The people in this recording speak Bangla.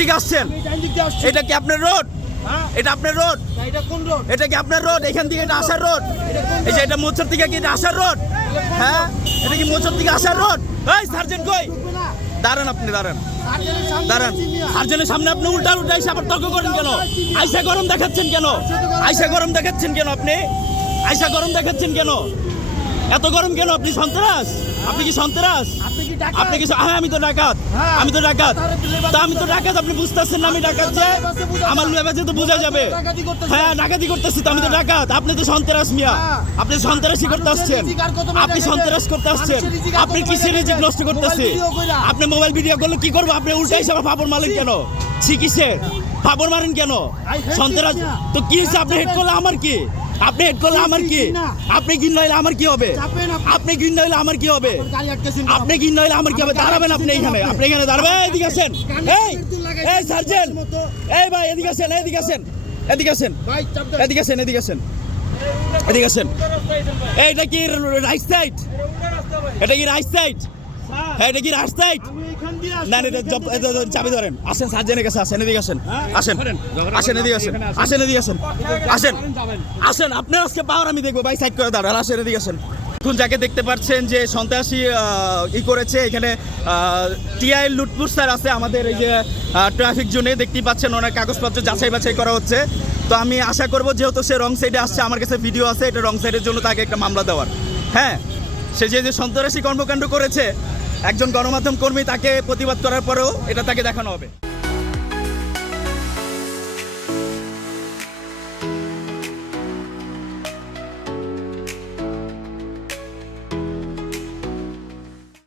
ঠিক আসছেন, এটা কি আপনার রোড? এটা আপনার রোড? এটা কি আপনার রোড? এখান থেকে এটা আসার রোড? এই যে এটা মোচর থেকে কি এটা আসার রোড? হ্যাঁ, এটা কি মোচর থেকে আসার রোড? এই সার্জেন্ট কই? দাঁড়ান, আপনি দাঁড়ান, দাঁড়ান। সার্জেন্টের সামনে আপনি উল্টা উল্টা এসে আবার তর্ক করেন কেন? আইসা গরম দেখাচ্ছেন কেন? আইসা গরম দেখাচ্ছেন কেন আপনি? আইসা গরম দেখাচ্ছেন কেন? এত গরম কেন? আপনি সন্ত্রাস? আপনি কি সন্ত্রাস? আপনি কি? হ্যাঁ, আমি তো ডাকাত, আমি তো ডাকাত। তা আমি তো ডাকাত, আপনি বুঝতেছেন না আমি ডাকাত? যে আমার লেবাজে তো বোঝা যাবে। হ্যাঁ, ডাকাতি করতেছি তো, আমি তো ডাকাত। আপনি তো সন্ত্রাস মিয়া, আপনি সন্ত্রাসী করতে আসছেন, আপনি সন্ত্রাস করতে আসছেন। আপনি কিসের রিজিক নষ্ট করতেছে? আপনি মোবাইল ভিডিও করলে কি করবো? আপনি উল্টাই হিসাবে ফাপড় মারেন কেন? কিসের ফাপড় মারেন কেন? সন্ত্রাস তো কি হয়েছে? আপনি হেড করলে আমার কি? আপনি হেড করলে আমার কি? আপনি গিন হইলে আমার কি হবে? আপনি গিন হইলে আমার কি হবে? আপনি গিন হইলে আমার কি হবে? দাঁড়াবেন আপনি এখানে, আপনি এখানে দাঁড়াবেন। এদিকে আসেন, এই এই সার্জেন্ট, এই ভাই এদিকে আসেন, এদিকে আসেন, এদিকে আসেন, এদিকে আসেন, এদিকে আসেন, এদিকে আসেন। এইটা কি রাইট সাইড? এটা কি রাইট সাইড? হ্যাঁ, এটা কি রাইট সাইড? না না, চাবি ধরেন। আসেন সার্জেন্টের কাছে, আসেন, এদিকে আসেন, আসেন, আসেন, এদিকে আসেন, আসেন, এদিকে আসেন, আসেন, আসেন। আপনার আজকে পাওয়ার আমি দেখবো ভাই, সাইড করে দাঁড়ান, আসেন, এদিকে আসেন। এখন যাকে দেখতে পাচ্ছেন যে সন্ত্রাসী করেছে এখানে, টিআই লুটপুর স্যার আছে আমাদের এই যে ট্রাফিক জোনে, দেখতেই পাচ্ছেন ওনার কাগজপত্র যাচাই বাছাই করা হচ্ছে। তো আমি আশা করব যেহেতু সে রং সাইডে আসছে, আমার কাছে ভিডিও আছে, এটা রং সাইডের জন্য তাকে একটা মামলা দেওয়ার। হ্যাঁ, সে যে সন্ত্রাসী কর্মকাণ্ড করেছে, একজন গণমাধ্যম কর্মী, তাকে প্রতিবাদ করার পরেও এটা তাকে দেখানো হবে।